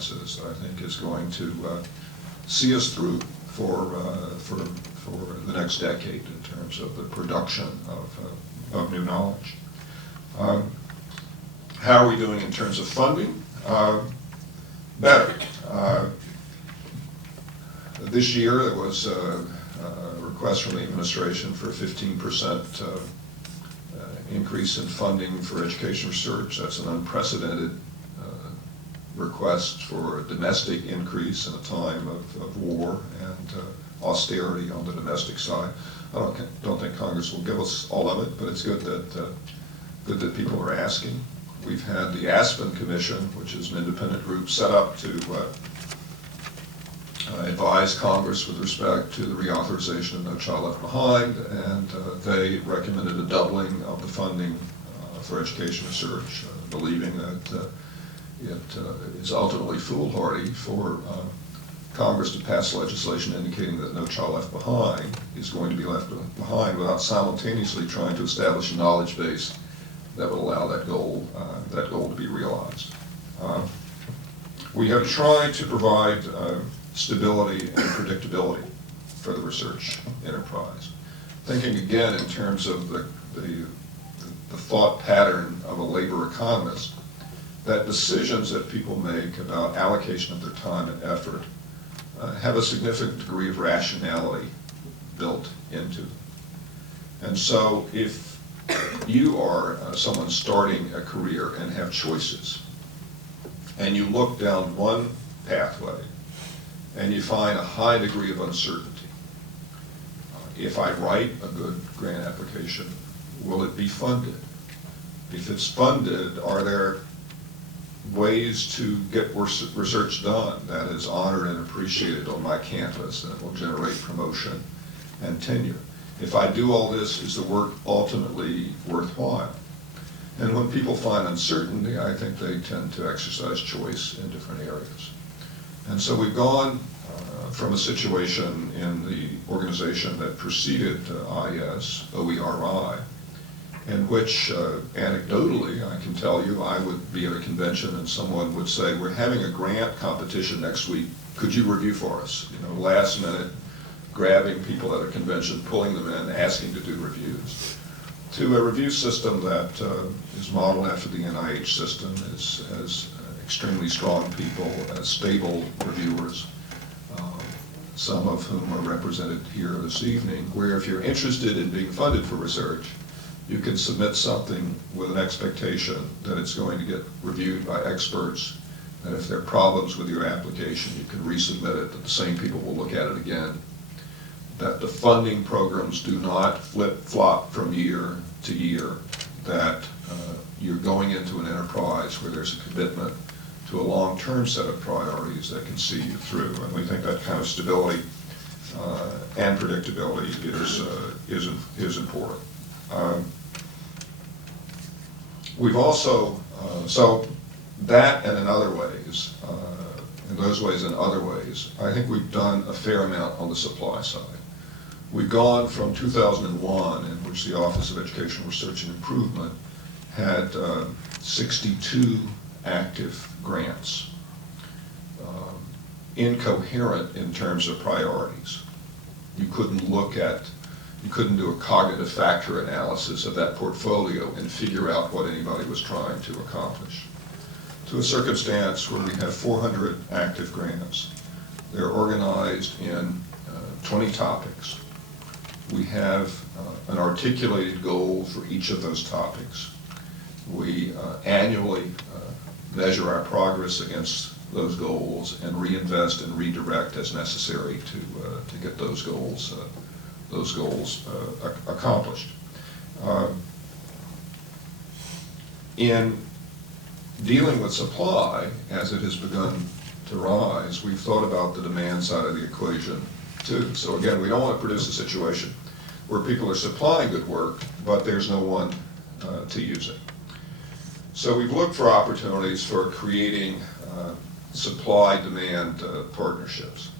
circumstances, I think is going to see us through for the next decade in terms of the production of new knowledge. How are we doing in terms of funding? Better. This year there was a request from the administration for a 15% increase in funding for education research. That's an unprecedented request for a domestic increase in a time of war and austerity on the domestic side. I don't think Congress will give us all of it, but it's good that people are asking. We've had the Aspen Commission, which is an independent group set up to advise Congress with respect to the reauthorization of No Child Left Behind, and they recommended a doubling of the funding for education research, believing that it is ultimately foolhardy for Congress to pass legislation indicating that no child left behind is going to be left behind without simultaneously trying to establish a knowledge base that would allow that goal to be realized. We have tried to provide stability and predictability for the research enterprise. Thinking again in terms of the thought pattern of a labor economist, that decisions that people make about allocation of their time and effort have a significant degree of rationality built into them. And so if you are someone starting a career and have choices, and you look down one pathway and you find a high degree of uncertainty, if I write a good grant application, will it be funded? If it's funded, are there ways to get research done that is honored and appreciated on my campus and will generate promotion and tenure? If I do all this, is the work ultimately worthwhile? And when people find uncertainty, I think they tend to exercise choice in different areas. And so we've gone from a situation in the organization that preceded IS, OERI, in which anecdotally, I can tell you, I would be at a convention and someone would say, we're having a grant competition next week, could you review for us? You know, last minute, grabbing people at a convention, pulling them in, asking to do reviews, to a review system that is modeled after the NIH system, has extremely strong people, stable reviewers, some of whom are represented here this evening, where if you're interested in being funded for research, you can submit something with an expectation that it's going to get reviewed by experts, and if there are problems with your application, you can resubmit it, that the same people will look at it again, that the funding programs do not flip-flop from year to year, that you're going into an enterprise where there's a commitment to a long-term set of priorities that can see you through. And we think that kind of stability and predictability is important. We've also, so that and in other ways, in those ways and other ways, I think we've done a fair amount on the supply side. We've gone from 2001, in which the Office of Educational Research and Improvement had 62 active grants, incoherent in terms of priorities. You couldn't do a cognitive factor analysis of that portfolio and figure out what anybody was trying to accomplish. To a circumstance where we have 400 active grants. They're organized in 20 topics. We have an articulated goal for each of those topics. We annually measure our progress against those goals and reinvest and redirect as necessary to get those goals accomplished. In dealing with supply, as it has begun to rise, we've thought about the demand side of the equation too. So again, we don't want to produce a situation where people are supplying good work, but there's no one to use it. So we've looked for opportunities for creating supply-demand partnerships.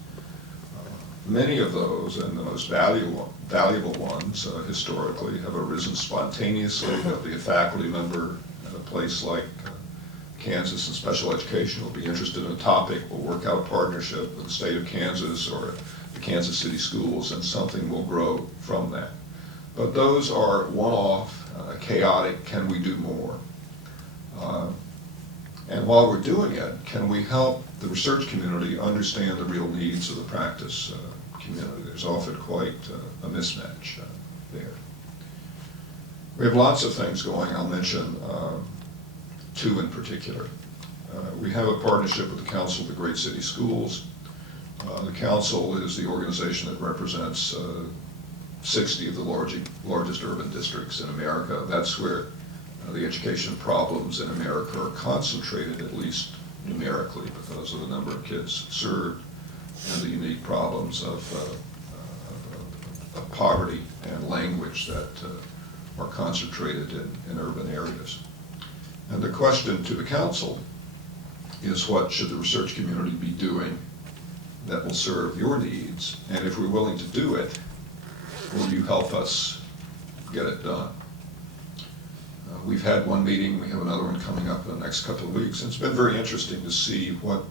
Many of those, and the most valuable ones historically, have arisen spontaneously. There'll be a faculty member at a place like Kansas and special education will be interested in a topic, we'll work out a partnership with the state of Kansas or the Kansas City schools, and something will grow from that. But those are one-off, chaotic, can we do more? And while we're doing it, can we help the research community understand the real needs of the practice community? There's often quite a mismatch there. We have lots of things going. I'll mention two in particular. We have a partnership with the Council of the Great City Schools. The Council is the organization that represents 60 of the largest urban districts in America. That's where the education problems in America are concentrated, at least numerically, because of the number of kids served and the unique problems of poverty and language that are concentrated in urban areas. And the question to the Council is, what should the research community be doing that will serve your needs? And if we're willing to do it, will you help us get it done? We've had one meeting, we have another one coming up in the next couple of weeks, and it's been very interesting to see what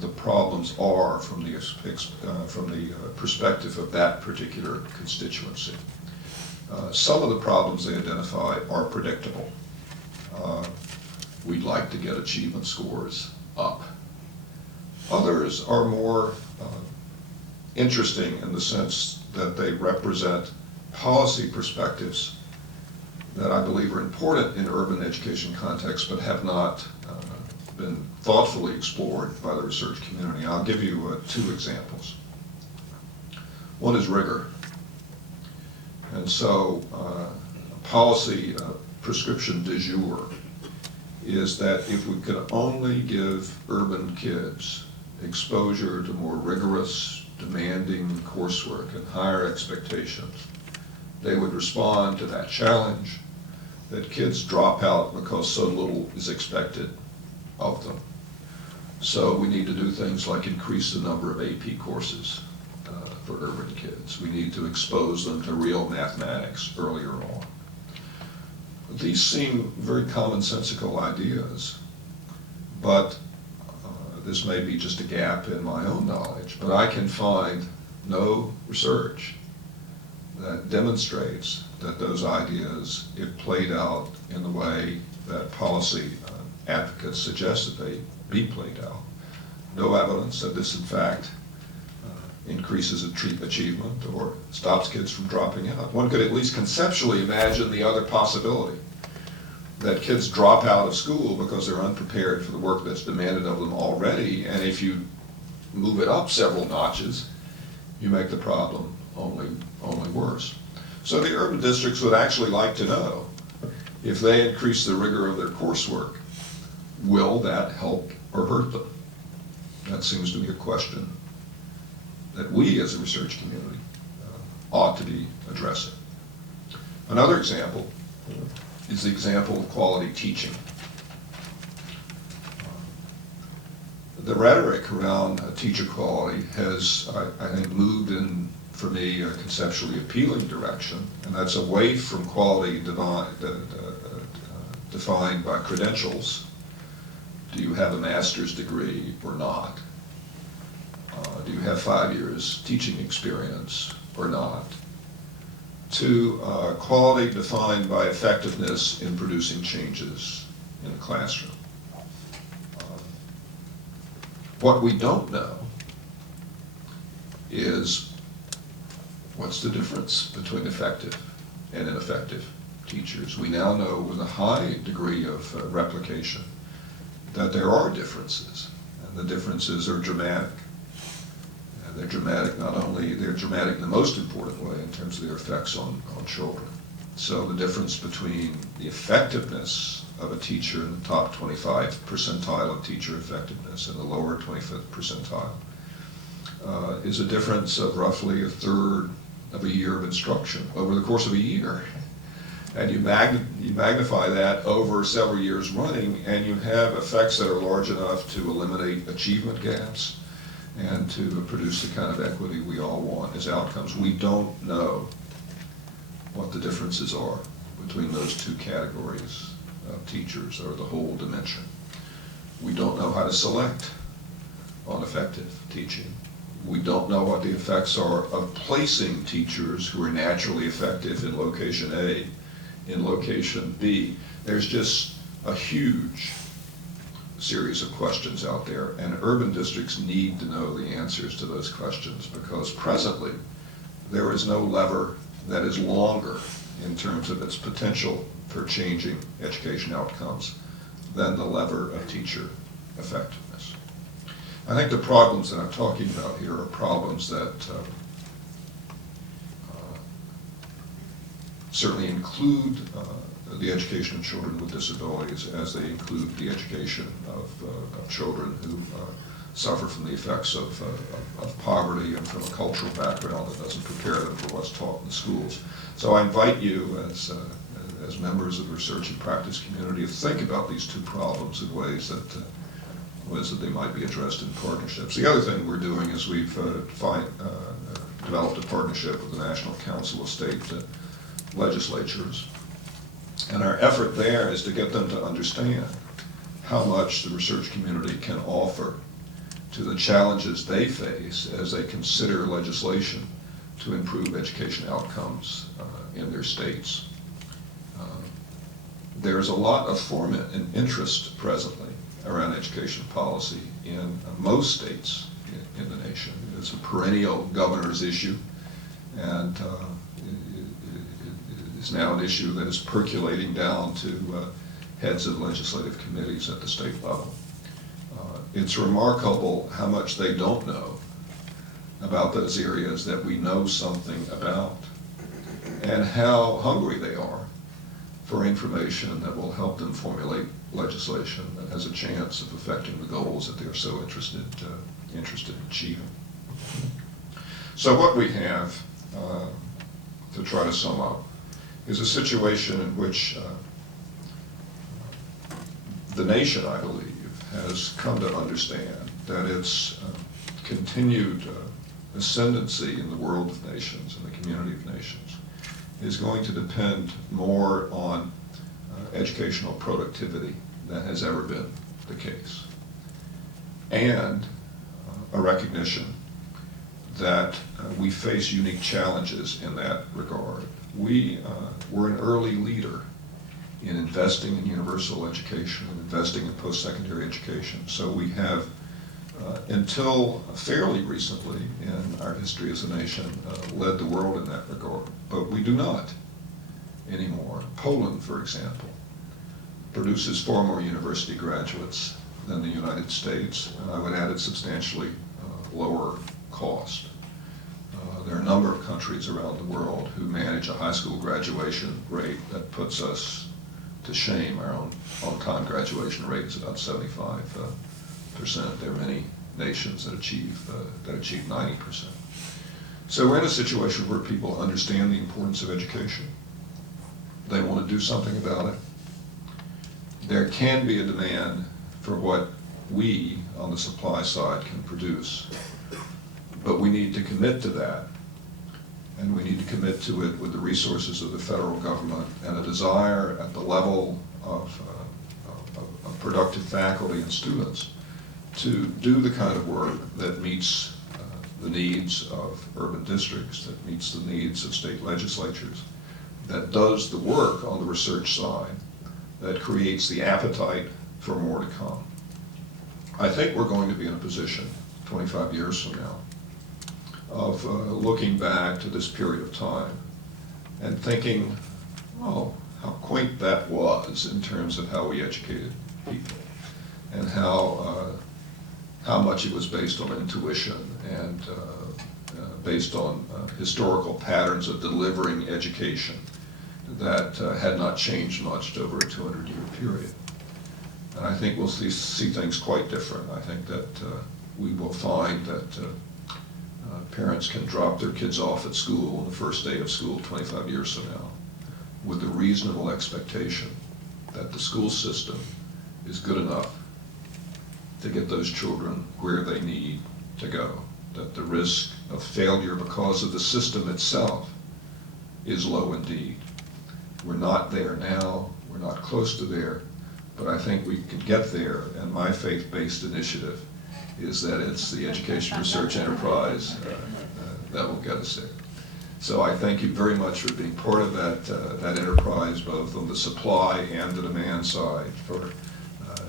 the problems are from the perspective of that particular constituency. Some of the problems they identify are predictable. We'd like to get achievement scores up. Others are more interesting in the sense that they represent policy perspectives that I believe are important in urban education contexts but have not been thoughtfully explored by the research community. I'll give you two examples. One is rigor. And so policy prescription du jour is that if we could only give urban kids exposure to more rigorous, demanding coursework and higher expectations, they would respond to that challenge, that kids drop out because so little is expected of them. So we need to do things like increase the number of AP courses for urban kids. We need to expose them to real mathematics earlier on. These seem very commonsensical ideas, but this may be just a gap in my own knowledge, but I can find no research that demonstrates that those ideas, if played out in the way that policy advocates suggest that they be played out, no evidence that this in fact increases achievement or stops kids from dropping out. One could at least conceptually imagine the other possibility, that kids drop out of school because they're unprepared for the work that's demanded of them already, and if you move it up several notches, you make the problem only worse. So the urban districts would actually like to know, if they increase the rigor of their coursework, will that help or hurt them? That seems to be a question that we as a research community ought to be addressing. Another example is the example of quality teaching. The rhetoric around teacher quality has, I think, moved in, for me, a conceptually appealing direction, and that's away from quality defined by credentials. Do you have a master's degree or not? Do you have 5 years teaching experience or not? To quality defined by effectiveness in producing changes in the classroom. What we don't know is what's the difference between effective and ineffective teachers. We now know with a high degree of replication that there are differences, and the differences are dramatic. And they're dramatic they're dramatic in the most important way in terms of their effects on children. So the difference between the effectiveness of a teacher in the top 25 percentile of teacher effectiveness and the lower 25th percentile is a difference of roughly a third of a year of instruction over the course of a year. And you magnify that over several years running, and you have effects that are large enough to eliminate achievement gaps and to produce the kind of equity we all want as outcomes. We don't know what the differences are between those two categories of teachers, or the whole dimension. We don't know how to select on effective teaching. We don't know what the effects are of placing teachers who are naturally effective in location A in location B. There's just a huge series of questions out there, and urban districts need to know the answers to those questions, because presently there is no lever that is longer in terms of its potential for changing education outcomes than the lever of teacher effectiveness. I think the problems that I'm talking about here are problems that certainly include the education of children with disabilities, as they include the education of children who suffer from the effects of poverty and from a cultural background that doesn't prepare them for what's taught in the schools. So I invite you as members of the research and practice community to think about these two problems in ways that they might be addressed in partnerships. The other thing we're doing is we've developed a partnership with the National Council of State Legislatures. And our effort there is to get them to understand how much the research community can offer to the challenges they face as they consider legislation to improve education outcomes in their states. There's a lot of foment and interest presently around education policy in most states in the nation. It's a perennial governor's issue, and it's now an issue that is percolating down to heads of legislative committees at the state level. It's remarkable how much they don't know about those areas that we know something about, and how hungry they are for information that will help them formulate legislation that has a chance of affecting the goals that they're so interested in achieving. So what we have, to try to sum up, is a situation in which the nation, I believe, has come to understand that its continued ascendancy in the world of nations and the community of nations is going to depend more on educational productivity than has ever been the case, and a recognition that we face unique challenges in that regard. We're an early leader in investing in universal education and investing in post-secondary education. So we have, until fairly recently in our history as a nation, led the world in that regard. But we do not anymore. Poland, for example, produces far more university graduates than the United States, and I would add at substantially lower cost. There are a number of countries around the world who manage a high school graduation rate that puts us to shame. Our own on-time graduation rate is about 75%. There are many nations that achieve 90%. So we're in a situation where people understand the importance of education. They want to do something about it. There can be a demand for what we, on the supply side, can produce. But we need to commit to that, and we need to commit to it with the resources of the federal government and a desire at the level of productive faculty and students to do the kind of work that meets the needs of urban districts, that meets the needs of state legislatures, that does the work on the research side, that creates the appetite for more to come. I think we're going to be in a position 25 years from now of looking back to this period of time and thinking, oh, how quaint that was in terms of how we educated people, and how much it was based on intuition and based on historical patterns of delivering education that had not changed much over a 200-year period. And I think we'll see things quite different. I think that we will find that parents can drop their kids off at school on the first day of school 25 years from now with the reasonable expectation that the school system is good enough to get those children where they need to go, that the risk of failure because of the system itself is low indeed. We're not there now, we're not close to there, but I think we can get there, and my faith-based initiative is that it's the education research enterprise that will get us there. So I thank you very much for being part of that enterprise, both on the supply and the demand side, for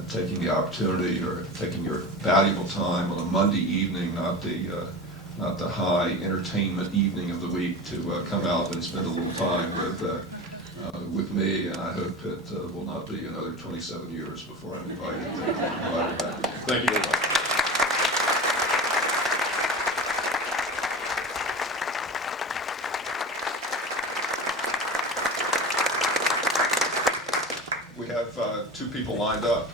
taking the opportunity or taking your valuable time on a Monday evening, not the high entertainment evening of the week, to come out and spend a little time with me, and I hope it will not be another 27 years before I'm invited back. Thank you very much. We have two people lined up.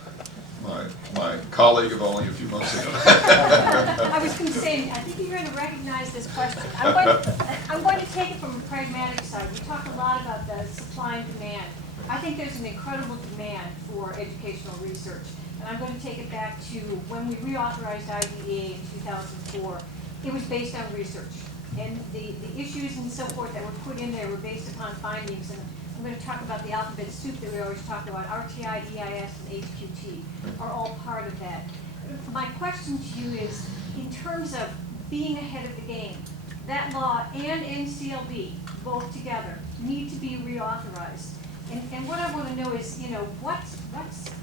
My colleague of only a few months ago. I was going to say, I think you're going to recognize this question. I'm going to take it from a pragmatic side. You talk a lot about the supply and demand. I think there's an incredible demand for educational research. And I'm going to take it back to when we reauthorized IDEA in 2004. It was based on research. And the issues and so forth that were put in there were based upon findings. And I'm going to talk about the alphabet soup that we always talk about. RTI, EIS, and HQT are all part of that. My question to you is, in terms of being ahead of the game, that law and NCLB, both together, need to be reauthorized. And what I want to know is, what's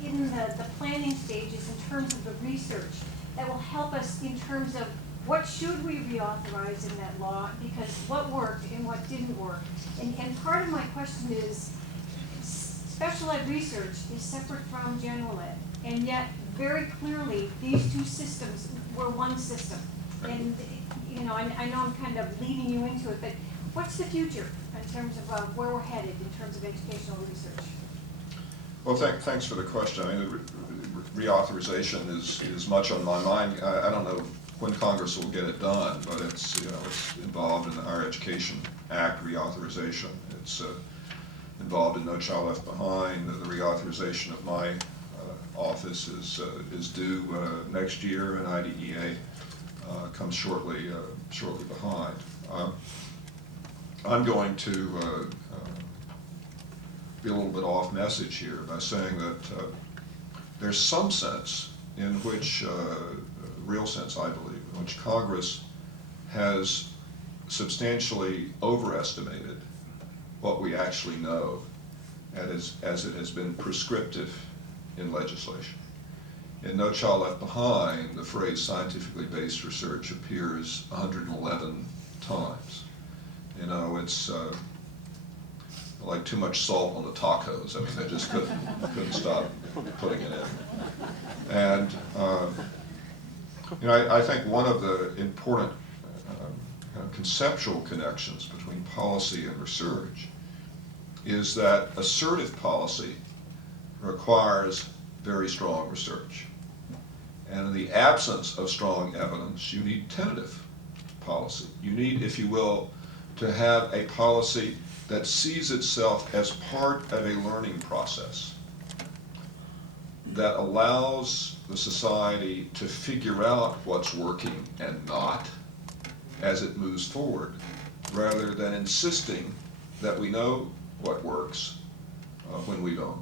in the planning stages in terms of the research that will help us in terms of what should we reauthorize in that law, because what worked and what didn't work. And part of my question is, special ed research is separate from general ed, and yet very clearly these two systems were one system. And I know I'm kind of leading you into it, but what's the future in terms of where we're headed in terms of educational research? Well, thanks for the question. I mean, the reauthorization is much on my mind. I don't know when Congress will get it done, but it's involved in the Higher Education Act reauthorization. It's involved in No Child Left Behind. The reauthorization of my office is due next year, and IDEA comes shortly behind. I'm going to be a little bit off message here by saying that there's some sense in which, real sense I believe, in which Congress has substantially overestimated what we actually know as it has been prescriptive in legislation. In No Child Left Behind, the phrase scientifically based research appears 111 times. It's like too much salt on the tacos. I mean, they just couldn't stop putting it in. And I think one of the important conceptual connections between policy and research is that assertive policy requires very strong research. And in the absence of strong evidence, you need tentative policy. You need, if you will, to have a policy that sees itself as part of a learning process that allows the society to figure out what's working and not as it moves forward, rather than insisting that we know what works when we don't.